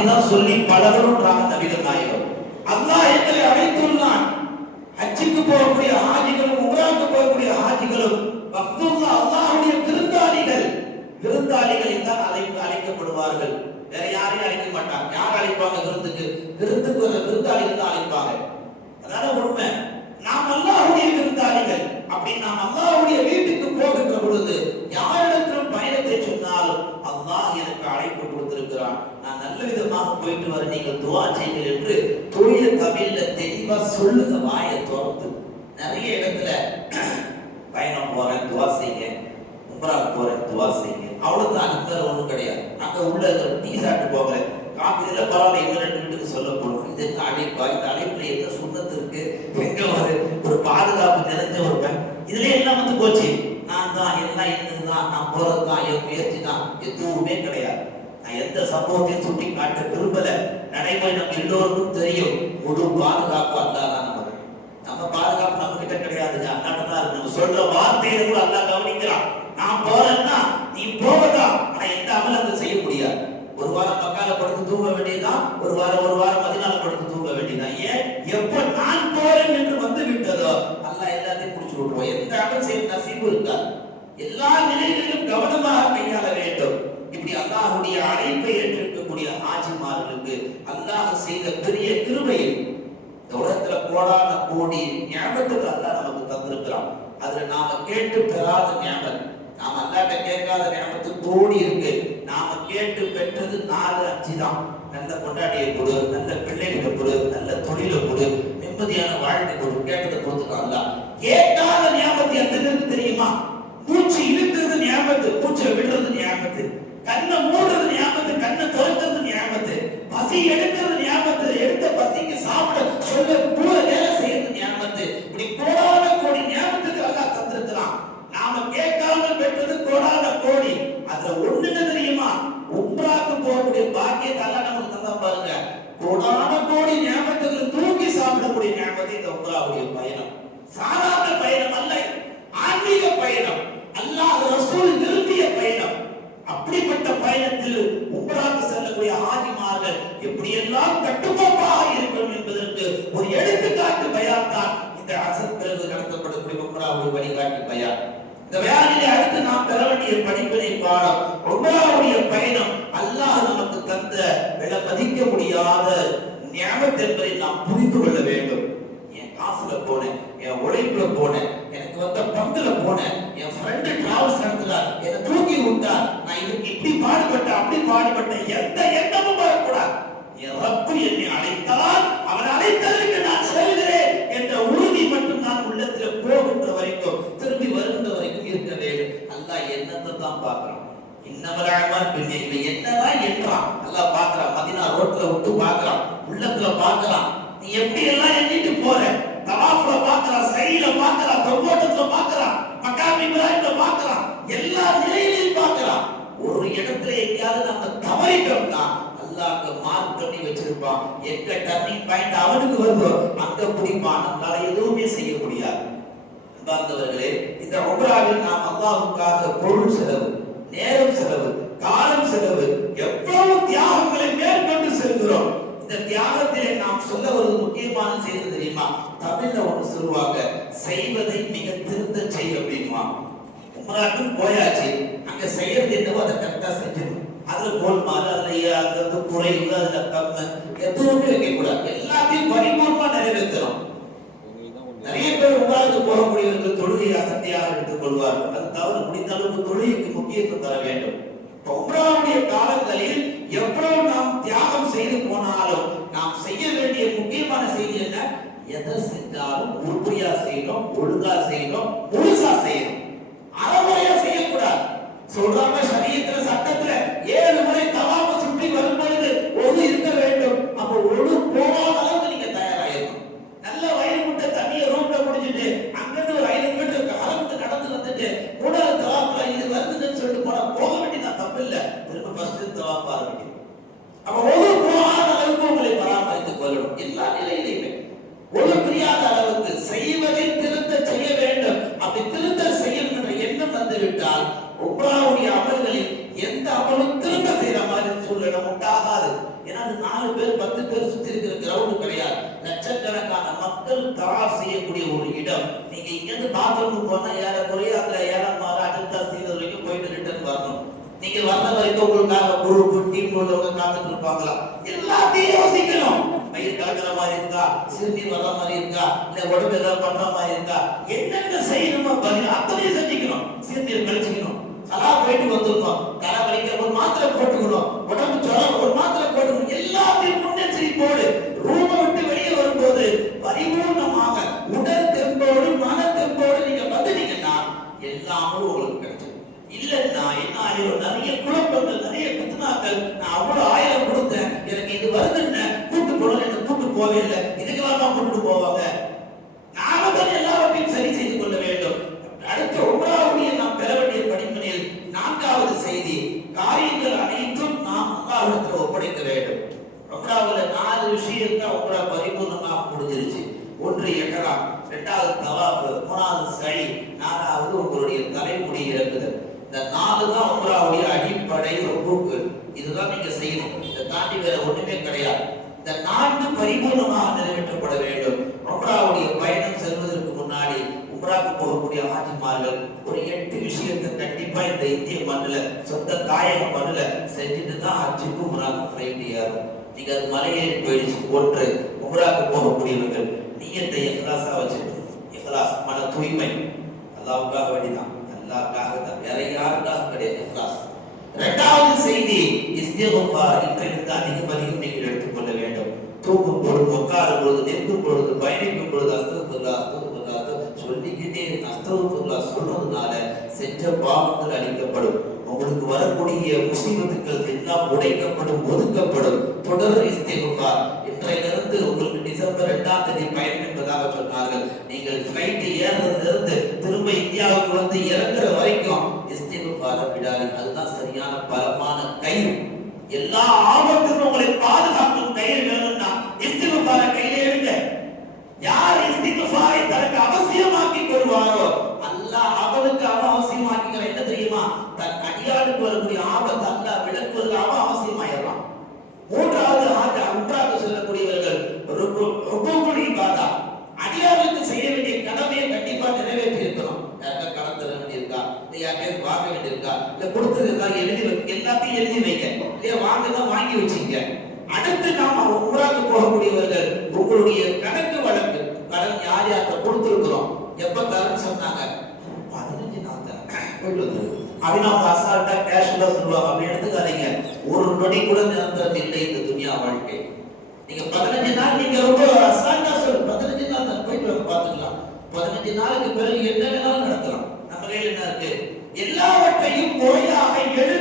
அப்படிதான் சொல்லி பழகணும்ன்றாங்க நபிகள் நாயகம். அல்லாஹ் எங்களை அழைத்துள்ளான். ஹஜ்ஜுக்கு போகக்கூடிய ஹாஜிகளும் உம்ராவுக்கு போகக்கூடிய ஹாஜிகளும் வஃதுல்லா அல்லாஹ்வுடைய விருந்தாளிகள் தான் அழைக்கப்படுவார்கள். வேற யாரையும் அழைக்க மாட்டாங்க. யார் அழைப்பாங்க? விருந்துக்கு வர விருந்தாளிகள் தான் அழைப்பாங்க. அதான உண்மை. நாம் அல்லாஹ்வுடைய விருந்தாளிகள். அப்படி நாம் அல்லாஹ்வுடைய வீட்டுக்கு போகின்ற பொழுது யாரிடத்திலும் பயணத்தை சொன்னாலும் அல்லாஹ் எனக்கு அழைப்பு கொடுத்திருக்கிறான், நான் நல்ல விதமாக போயிட்டு வர நீங்கள் துஆ செய்யுங்கள் என்று தூய தமிழ்ல தெளிவா சொல்லுங்க. வாயை திறந்து நிறைய இடத்துல பயணம் போறேன் துஆ செய்யுங்க, உம்ரா போறேன் துஆ செய்யுங்க, அவ்வளவுதான். அதுக்கு வேற ஒண்ணும் கிடையாது. அங்க உள்ள டீ சாப்பிட்டு போகிறேன், காப்பில பரவாயில்ல, எங்க ரெண்டு வீட்டுக்கு சொல்ல போறோம். இது அழைப்பா? இந்த அழைப்புல என்ன சுண்ணத்து இருக்கு? எங்க ஒரு பாதுகாப்பு நிறைஞ்ச ஒரு பெண் இதுல எல்லாம் வந்து போச்சு. நான் தான் எல்லாம் என்னதுதான், நான் போறதுதான், என் முயற்சி தான், எதுவுமே கிடையாது. நான் எந்த சம்பவத்தையும் சுட்டி காட்ட விரும்பல. நடைமுறை நம்ம எல்லோருக்கும் தெரியும். முழு பாதுகாப்பு அல்லாதான். நம்ம பாதுகாப்பு நம்ம கிட்ட கிடையாதுங்க, அல்லாதான் இருக்கு. நம்ம சொல்ற வார்த்தையில கூட அல்லாஹ் கவனிக்கிறான். நான் போறேன்னா நீ போவதா, ஆனா எந்த அமலத்தை செய்ய முடியாது. ஒரு வாரம் மக்கால படுத்து தூங்க வேண்டியதுதான், ஒரு வாரம் மதினால படுத்து தூங்க வேண்டியதுதான். ஏன்? எப்ப நான் போறேன் என்று வந்து விட்டதோ அல்லாஹ் எல்லாத்தையும் முடிச்சு விட்டுருவோம். எந்த அமல் செய்ய நசீபு இருக்கா? எல்லா நிலைகளிலும் கவனமாக கையாள வேண்டும். இப்படி அல்லாஹ்வுடைய அழைப்பை ஏற்றிருக்கக்கூடிய ஆஜிமார்களுக்கு அல்லாஹ் செய்த பெரிய கிருபை. இந்த உலகத்துல கோடான கோடி ஞாபகத்துக்கு அல்லாஹ் நமக்கு தந்திருக்கிறான். அதுல நாம கேட்டு பெறாத ஞாபகம், நாம அல்லாஹ்ட்ட கேட்காத ஞாபகத்துக்கு கோடி இருக்கு. நாம கேட்டு பெற்றது 4-5 தான். நல்ல கொண்டாடியை கொடு, நல்ல பிள்ளைகளை கொடு, நல்ல தொழிலை கொடு, நிம்மதியான வாழ்க்கை கொடு. கேட்டதை கொடுத்துட்டாங்க. கேட்காத ஞாபகம் எத்தனை தெரியுமா? மூச்சு இழுக்கிறது ஞாபகத்து, மூச்சை விடுறது ஞாபகத்து, கண்ணை மூடுறது ஞாபகத்து, கண்ணை திறக்கிறது ஞாபகத்து, பசி எடுக்கிறது ஞாபகத்து, எடுத்த பசிக்கு சாப்பிட சொல்ல கூட வேலை செய்யறது ஞாபகத்து. இப்படி கோடான கோடி ஞாபகத்துக்கு அல்லாஹ் தந்திருக்கிறான். நாம கேட்காமல் பெற்றது கோடான கோடி. அதுல ஒண்ணு தெரியுமா? உம்ராக்கு போகக்கூடிய பாக்கியத்தை அல்லாஹ் நமக்கு தந்தா பாருங்க. கோடான கோடி ஞாபகத்துக்கு தூக்கி சாப்பிடக்கூடிய ஞாபகத்தை இந்த உம்ராவுடைய பயணம் சாதாரண பயணம் அல்ல, ஆன்மீக பயணம், அல்லாஹ் ரசூல் விரும்பிய பயணம். அப்படிப்பட்ட பயணத்தில் உம்ராக்கு செல்லக்கூடிய ஆஜிமார்கள் எப்படியெல்லாம் கட்டுக்கோப்பாக இருக்கும் என்பதற்கு ஒரு எடுத்துக்காட்டு பயான் தான் இந்த அசர் பிறகு நடத்தப்படக்கூடிய உம்ராவுடைய வழிகாட்டி பயான். இந்த பயானிலே அடுத்து நாம் பெற வேண்டிய படிப்பினை பாடம் உம்ராவுடைய பயணம். அல்லாஹ் நமக்கு தந்த விலை மதிக்க முடியாத நியமத் என்பதை நாம் புரிந்து கொள்ள வேண்டும். என் காசுல போனேன், என் உழைப்புல போனேன், எனக்கு வந்த பங்குல போனேன், என் ஃப்ரெண்டு டிராவல்ஸ் நடத்துறார், என்னை தூக்கி விட்டார், நான் இதுக்கு இப்படி பாடுபட்டேன் அப்படி பாடுபட்டேன், எந்த எண்ணமும் வரக்கூடாது. என் ரப்பு என்னை அழைத்தால் அவன் அழைத்ததற்கு நான் செல்கிறேன் என்ற உறுதி மட்டும் நான் உள்ளத்தில் போகின்ற வரைக்கும், திரும்பி வருகின்ற வரைக்கும் இருக்க வேண்டும். அல்லாஹ் எண்ணத்தை தான் பார்க்கிறான். இன்னவராழ்வார் பின்னில் என்னதான் என்றான் அல்லாஹ் பார்க்கிறான். மதீனா ரோட்ல விட்டு பார்க்கிறான், உள்ளத்துல பார்க்கிறான். நீ எப்படி எல்லாம் எண்ணிட்டு போற? தவாஃப்ல பார்க்கிறான், சையில பார்க்கிறான், தொங்கோட்டத்துல பார்க்கிறான், மக்காம் இப்ராஹிம்ல பார்க்கிறான், எல்லா நிலையிலும் பார்க்கிறான். ஒரு இடத்துல எங்கேயாவது நம்ம தவறிட்டோம்னா அல்லாஹ்க்கு மார்க் பண்ணி வச்சிருப்பான். எங்க டர்னிங் பாயிண்ட் அவனுக்கு வருதோ அங்க பிடிப்பான். நம்மளால எதுவுமே செய்ய முடியாது. அன்பார்ந்தவர்களே, இந்த உம்ராவில் நாம் அல்லாஹ்வுக்காக பொருள் செலவு, நேரம் செலவு, காலம் செலவு, எவ்வளவு தியாகங்களை மேற்கொண்டு செல்கிறோம். இந்த தியாகத்திலே நாம் சொல்ல ஒரு முக்கியமான செய்தி தெரியுமா? தமிழ்ல ஒண்ணு சொல்லுவாங்க, செய்வதை மிக திருந்த செய் அப்படின்மா. உம்ராக்கு போயாச்சு, அங்க செய்யறது என்னவோ அதை கரெக்டா செஞ்சிடும். அதுல கோல்மாறு, அதுல குறைவு, அதுல கம்ம எதுவுமே வைக்க கூடாது. எல்லாத்தையும் பரிபூர்ணமா நிறைவேற்றணும். நிறைய பேர் உம்ராவுக்கு போகக்கூடியவர்கள் தொழுகையை அசட்டையாக எடுத்துக் கொள்வார்கள். அது தவறு. முடிந்த அளவுக்கு தொழுகைக்கு முக்கியத்துவம் தர வேண்டும். உம்ராவுடைய காலங்களில் எவ்வளவு நாம் தியாகம் செய்து போனாலும் நாம் செய்ய வேண்டிய முக்கியமான செய்தி என்ன? எதை செஞ்சாலும் உறுதியா செய்யணும், ஒழுங்கா செய்யணும், முழுசா செய்யணும். அறமுறையா செய்யக்கூடாது. சொல்றாங்க ஷரியத்துல, சட்டத்துல 7 முறை தவாஃப சுற்றி வரும் பொழுது ஒது இருக்க வேண்டும். அப்ப ஒது போகாத அளவுக்கு நீங்க தயாராகணும். நல்ல வயிறு முட்டை தண்ணியை ரூம்ல குடிச்சிட்டு அங்கிருந்து ஒரு 5 மீட்டருக்கு அளவுக்கு நடந்து வந்துட்டு மூணாவது தவாஃப்ல இது வருதுன்னு சொல்லிட்டு போனா போக வேண்டியதா தப்பு இல்ல. திரும்ப ஃபர்ஸ்ட் தவாஃப் ஆரம்பிக்கணும். அப்ப ஒது போகாத அளவுக்கு உங்களை பராமரித்துக் கொள்ளணும். எல்லா நிலையிலுமே ஒது புரியாத அளவுக்கு செய்வதை திருத்த செய்ய வேண்டும். அப்படி திருத்த செய்யும் என்ற எண்ணம் வந்துவிட்டால் உம்ராவுடைய அமல்களில் எந்த அமலும் திரும்ப செய்யற மாதிரி சூழ்நிலை உண்டாகாது. ஏன்னா அது 4 பேர் 10 பேர் சுத்தி இருக்கிற கிரவுண்ட் கிடையாது. லட்சக்கணக்கான மக்கள் தவாஃப் செய்யக்கூடிய ஒரு இடம். நீங்க இங்க இருந்து பாத்ரூமுக்கு போனா ஏறக்குறைய அந்த 7ஆம் மாறு அடுத்த சீதர் வரைக்கும் போயிட்டு ரிட்டர்ன் வரணும். நீங்க வர்ற வரைக்கும் உங்களுக்காக குரூப் டீம் உள்ளவங்க காத்துட்டு இருப்பாங்களா? எல்லாத்தையும் யோசிக்கணும். மயிர் கலக்கிற மாதிரி இருக்கா, சிறுநீர் வர்ற மாதிரி இருக்கா, இல்ல உடம்பு ஏதாவது பண்ற மாதிரி இருக்கா, என்னென்ன செய்யணுமோ அத்தனையும் செஞ்சுக்கணும். சிறுநீர் கழிச்சுக்கணும், சலா போயிட்டு வந்துடணும், தலை வலிக்க ஒரு மாத்திரை போட்டுக்கணும், உடம்பு ஜுரம் ஒரு மாத்திரை போட்டுக்கணும். எல்லாத்தையும் முன்னெச்சரிக்கையோடு ரூமை விட்டு வெளியே வரும்போது பரிபூர்ணமாக உடல் தெம்போடு மன தெம்போடு நீங்க வந்துட்டீங்கன்னா எல்லாமே உங்களுக்கு கிடைக்கும். இல்லன்னா என்ன ஆயிரும், நிறைய குழப்பங்கள், நிறைய பித்னாக்கள். நான் அவ்வளவு 1000 கொடுத்தேன், எனக்கு இது வருதுன்னு கூட்டு போகணும், என்ன கூட்டு போவே இல்லை, இதுக்கெல்லாம் தான் கூட்டு போவாங்க. நாம தான் எல்லாவற்றையும் சரி செய்து கொள்ள வேண்டும். அடுத்த உம்ராவுடைய நாம் பெற வேண்டிய படிப்பினையில் 4வது செய்தி, காரியங்கள் அனைத்தும் நாம் அல்லாஹ்விடத்தில் ஒப்படைக்க வேண்டும். உம்ராவுல 4 விஷயம் தான் உம்ரா பரிபூர்ணமாக முடிஞ்சிருச்சு. 1 இஹ்ராம், 2வது தவாஃப், 3வது சை, 4வது உங்களுடைய தலைமுடி இறக்குதல். இந்த 4 தான் உம்ராவுடைய அடிப்படை ருக்குக்கு. இதுதான் நீங்க செய்யணும். இதை தாண்டி வேற ஒண்ணுமே கிடையாது. இந்த 4 பரிபூர்ணமாக நிறைவேற்றப்பட வேண்டும். உம்ராவுடைய பயணம் செல்வதற்கு முன்னாடி உம்ராக்கு போகக்கூடிய ஆஜிமார்கள் ஒரு 8 விஷயத்தை கண்டிப்பா இந்த இந்திய மண்ணில் சொந்த தாயக மண்ணில் செஞ்சுட்டு தான் ஹஜ்ஜுக்கு உம்ராக்கு ஃப்ளைட் ஏறும். நீங்க அது மலையேறி போயிடுச்சு. 1 உம்ராக்கு போகக்கூடியவர்கள் நியத்தை இஹ்லாஸா வச்சுக்கணும். இஹ்லாஸ் மன தூய்மை, அல்லாஹ்வுக்காக வேண்டிதான், அல்லாஹ்வுக்காக தான், வேற யாருக்காக கிடையாது. இஹ்லாஸ். 2வது செய்தி இஸ்திக்ஃபார். இன்றைக்கு அதிகம் நீங்கள் எடுத்துக்கொள்ள வேண்டும். தூங்கும் பொழுது, உட்காரும் பொழுது, நிற்கும் பொழுது, பயணிக்கும் பொழுது அஸ்தக்ஃபிருல்லாஹ் அஸ்தக்ஃபிருல்லாஹ் சொல்லிக்கிட்டே அஸ்தக்ஃபிருல்லாஹ் சொல்றதுனால செஞ்ச பாவங்கள் அழிக்கப்படும். உங்களுக்கு வரக்கூடிய முசீபத்துக்கள் எல்லாம் உடைக்கப்படும், ஒதுக்கப்படும். தொடர் இஸ்திக்ஃபார். இன்றையிலிருந்து உங்களுக்கு டிசம்பர் 2ஆம் தேதி பயணம் என்பதாக சொன்னார்கள். நீங்கள் ஃப்ளைட் ஏறுறதிலிருந்து திரும்ப இந்தியாவுக்கு வந்து இறங்குற வரைக்கும் இஸ்திக்ஃபார் விடாது. அதுதான் சரியான பலமான கயிறு. எல்லா ஆபத்துக்கும் உங்களை பாதுகாக்கும் கயிறு வேணும்னா இஸ்திக்ஃபாரை கையில எடுங்க. யார் இஸ்திக்ஃபாரை தனக்கு அவசியமாக்கி கொள்வாரோ அல்லாஹ் அவனுக்கு அவசியமாக்கிக்கிற. என்ன தெரியுமா? தன் அடியாளுக்கு வரக்கூடிய ஆபத்து அல்லாஹ் விளக்குவதற்காக அவசியமாயிடலாம். 3வது உம்ராக்கு செல்லக்கூடியவர்கள் ருக்குல் இபாதா, அடியாளுக்கு செய்ய வேண்டிய கடமையை கண்டிப்பா நிறைவேற்றி இருக்கணும். யாருக்கா கடன் தர வேண்டியிருக்கா, இல்ல யாருக்கா வாங்க வேண்டியிருக்கா, இல்ல கொடுத்ததுக்கா எழுதி எல்லாத்தையும் எழுதி வைங்க. இல்லையா வாங்கினா வாங்கி வச்சுங்க. அடுத்து நாம உம்ராக்கு போகக்கூடியவர்கள் உங்களுடைய கணக்கு வழக்கு, கடன் யார் யார்கிட்ட கொடுத்துருக்கிறோம், எப்ப தரேன்னு சொன்னாங்க, 15 நாள் தரேன் போயிட்டு வந்து அப்படின்னு அவங்க அசால்ட்டா கேஷுவலா சொல்லுவாங்க. அப்படி எடுத்துக்காதீங்க. ஒரு நொடி கூட நிரந்தரம் இல்லை இந்த துனியா வாழ்க்கை. நீங்க 15 நாள் நீங்க ரொம்ப அசால்ட்டா சொல்லு, 15 நாள் தான் போயிட்டு வந்து பாத்துக்கலாம். 15 நாளுக்கு பிறகு என்ன வேணாலும் நடக்கலாம். நம்ம கையில் என்ன இருக்கு? எல்லாவற்றையும் முறையாக எழுதி